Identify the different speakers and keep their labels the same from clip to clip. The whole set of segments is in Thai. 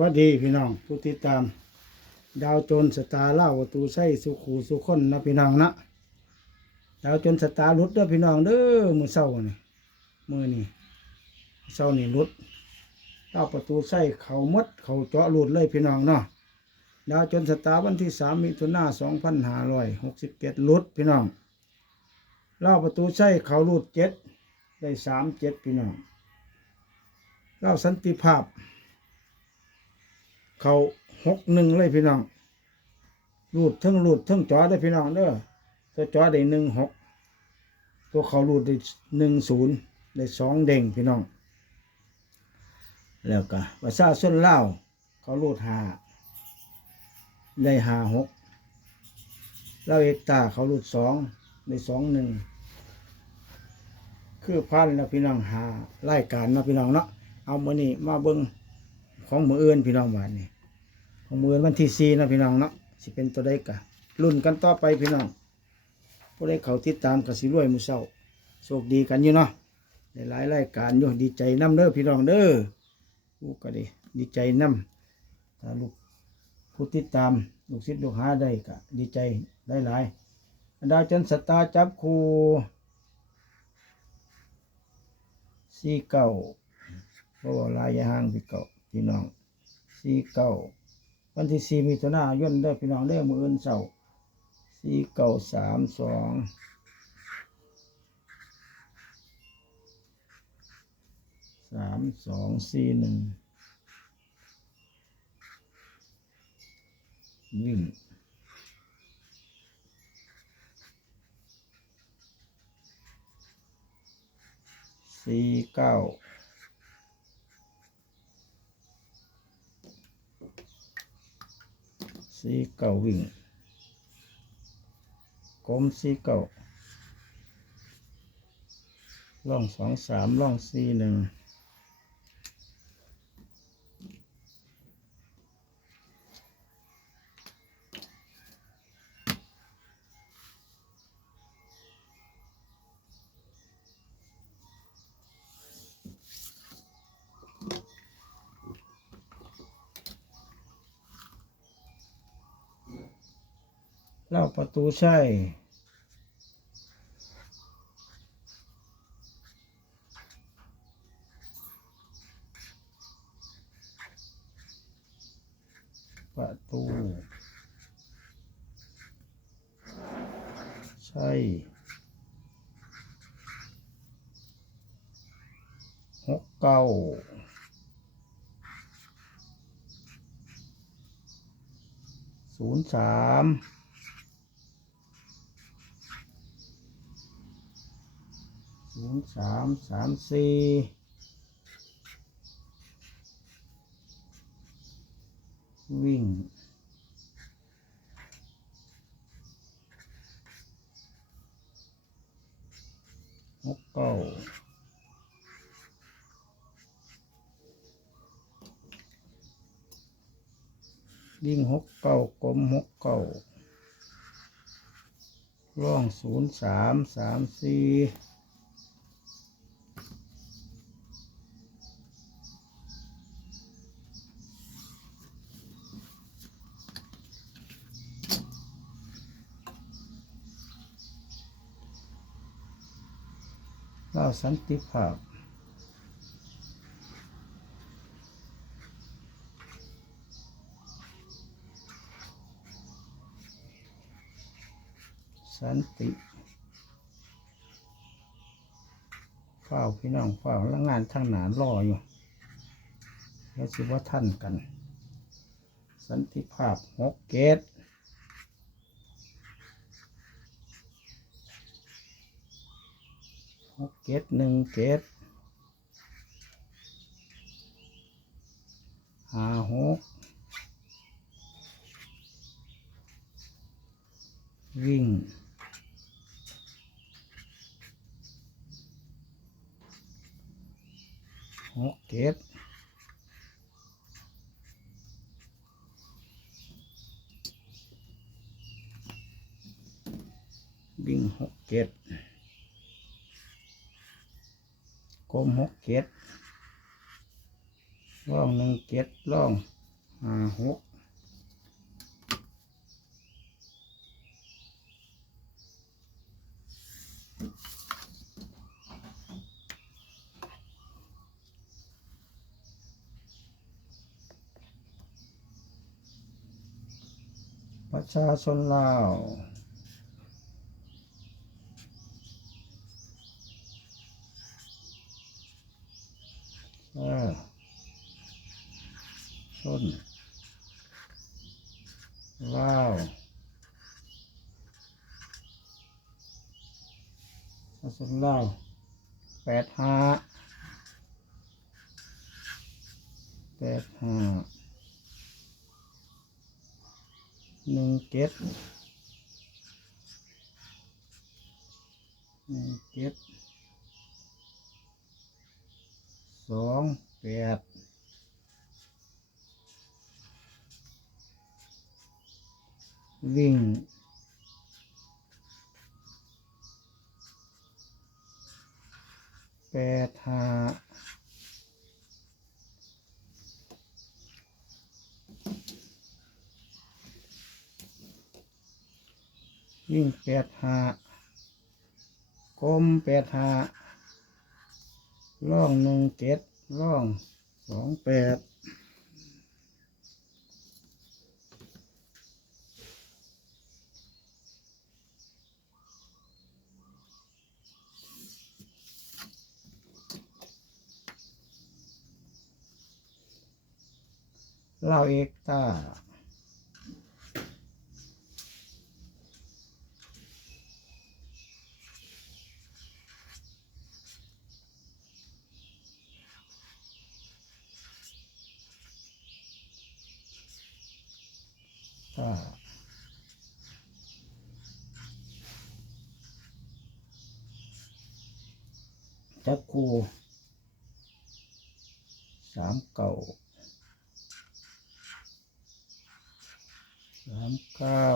Speaker 1: วัสดีพี่น้องผู้ติดตาม ดาวจรสตาร์เล่าประตูใส่สุขูสุคนนะพี่น้องนะดาวจรสตาร์ลุดเด้อพี่น้องเด้อมือเศร้านี่มือนี่เศร้านี่ลุดเล่าประตูใส่เขาหมดเขาเจาะหลุดเลยพี่น้องเนาะดาวจรสตาร์วันที่สามมิถุนาสองพันห้าร้อยหกสิบเจ็ดลุดพี่น้องเล่าประตูใส่เขาลุดเจ็ดได้สามเจ็ดพี่น้องเล่าสันติภาพ เขาหกหนึ่งเลยพี่น้องรูดเทั้งรูดเทั้งจอได้พี่น้องเด้อตัวจอได้หนึ่งหกตัวเขารูดได้หนึ่งศูนย์ได้สองเด้งพี่น้อง แล้วก็ภาษาส้นเล่าเขารูดหาได้หาหกเล่าเอกตาเขารูดสองได้สองหนึ่งคือพันแล้วพี่น้องหารายการมาพี่น้องเนาะเอามานี่มาเบิ้งของมืออื่นพี่น้องบ้านี่ ของมือวันที่สี่นะพี่น้องเนาะสิเป็นตัวใดกะรุ่นกันต่อไปพี่น้องผู้ใดเขาติดตามกับสิรวยมือเศร้าโชคดีกันอยู่เนาะได้หลายรายการอยู่ดีใจน้ำเด้อพี่น้องเด้อลูกก็ดีดีใจน้ำถ้าลูกผู้ติดตามลูกศิษย์ลูกหาได้ก็ดีใจได้หลายอันดาวจันทร์สตาจับครูสี่เก้าเพราะว่าลายยาห่างพี่เก่าพี่น้องสี่เก้า วันที่สี่มิถุนายนได้พี่น้องได้มืออื่นเสาร์สี่เก้าสามสองสามสองสี่หนึ่งวิ่งสี่เก้า สีเก่าวิ่งกลมสีเก่าล่องสองสามล่องสี่หนึ่ง เล่าประตูใช่ ประตู ใช่หกเก้าศูนย์สาม ศูนย์สามสามสี่วิ่งหกเก้าวิ่งหกเก้ากลมหกเก้าร่องศูนย์สามสามสี่าสันติภาพ สันติเฝ้าพี่น้องเฝ้าแล้วงานทางหนานรออยู่แล้วสิว่าท่านกัน สันติภาพหกเกตหก เกตหนึ่งเกตห้าหกวิ่งหกเจ็ดวิ่งหกเจ็ด กลมหกเจ็ดล่องหนึ่งเจ็ดล่องห้าหกประชาชนลาว เออชนว้าวประชาชนลาแปดห้าแปดห้าหนึ่งเจ็ดหนึ่งเจ็ด สองแปดวิ่งแปดห้าวิ่งแปดห้ากลมแปดห้า ร่องหนึ่งเจ็ดร่องสองแปดเล่าเอกตา ตาจักกูสามเก่าสามเก้า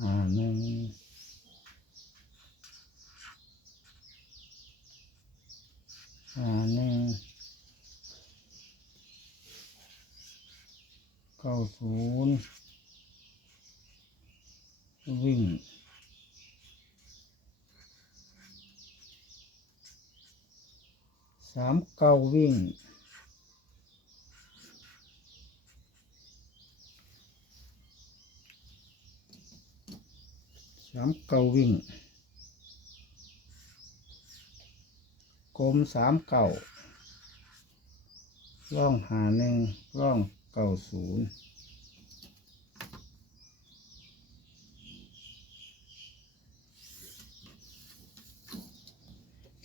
Speaker 1: ห้าหนึ่งห้าหนึ่งเก้าศูนย์วิ่ง สามเก้าวิ่งสามเก่าวิ่งกลมสามเก่าร่องหาหนึ่งร่องเก่าศูนย์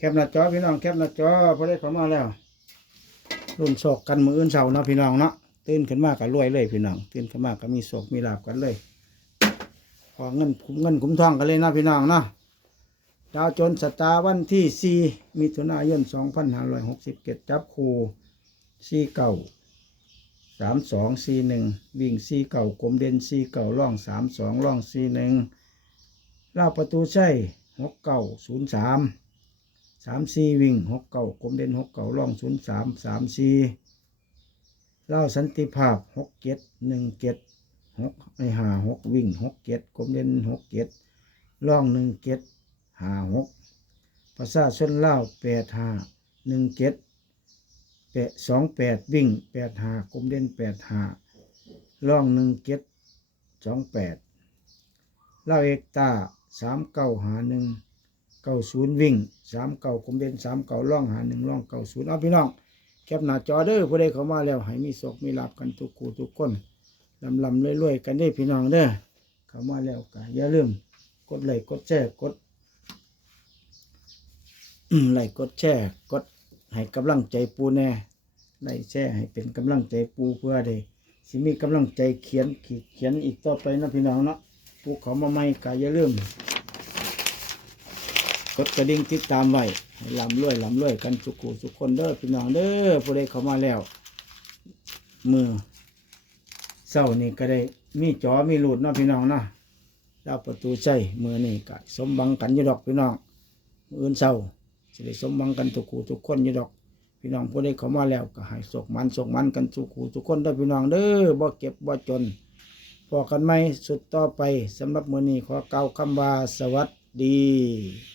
Speaker 1: คปหน้าจอพี่น้องแคปหน้าจอพอได้เข้ามาแล้วรุ่นโศกกันมืออื่นเสาร์เนาะพี่น้องเนาะตื่นขึ้นมากก็รวยเลยพี่น้อง ตื่นขึ้นมากก็มีโศกมีลาบกันเลยขอเงินคุ้มเงินคุ้มทองกันเลยนะพี่น้องเนาะดาวจนสตาร์วันที่สี่มิถุนายนสองพันห้าร้อยหกสิบเจ็ดจับคูสี่เก่าสามสองสี่หนึ่งวิ่งสี่เก่ากลมเด่นสี่เก่าล่องสามสองล่องสี่หนึ่งล่าประตูใช่หกเก่าศูนย์สาม สามสี่วิ่งหกเก่ากลมเด่นหกเก่าล่องศูนย์สามสามสี่เล่าสันติภาพหกเจ็ดหนึ่งเจ็ดหกไอหาหกวิ่งหกเจ็ดกลมเด่นหกเจ็ดล่องหนึ่งเจ็ดหาหกภาษาชนเล่าแปดหาหนึ่งเจ็ดแปดสองแปดวิ่งแปดหากลมเด่นแปดหาล่องหนึ่งเจ็ดสองแปดเล่าเอกตาสามเก้าหาหนึ่ง เก้าศูนย์วิ่งสามเก้ากลมเด่นสามเก้าล่องหาหนึ่งล่องเก้าศูนย์เอาพี่น้องแคปหน้าจอเด้อผู้ใดเข้ามาแล้วให้มีศกมีลาบกันทุกคู่ทุกคนลำลำรวยๆกันได้พี่น้องเด้อเข้ามาแล้วก็อย่าลืมกดไลค์กดแชร์กดไลค์กดแชร์กดให้กำลังใจปูแน่ไลค์แชร์ให้เป็นกำลังใจปูเพื่อได้สิมีกำลังใจเขียนขีดเขียนอีกต่อไปนะพี่น้องเนาะปูเขามาใหม่ก็อย่าลืม กดกระดิ่งติดตามไว้ให้ลำรวยลำรวยกันสุขุสุขคนเด้อพี่น้องเด้อผู้ใดเข้ามาแล้ว มือเศร้านี่ก็ได้มีจอมีหลุดเนาะพี่น้องเนาะแล้วประตูใจมือนี่ก็สมบังกันอยู่ดอกพี่น้องอื่นเศร้าจะได้สมบังกันทุกคู่ทุกคนอยู่ดอก พี่น้องผู้ใดเข้ามาแล้วก็ให้สกมันสกมันกันสุขูทุกคนเด้อพี่น้องเด้อบ่เก็บบ่จนพอกันไหมสุดต่อไปสำหรับมือนี้ขอเกล่าคำว่าสวัสดี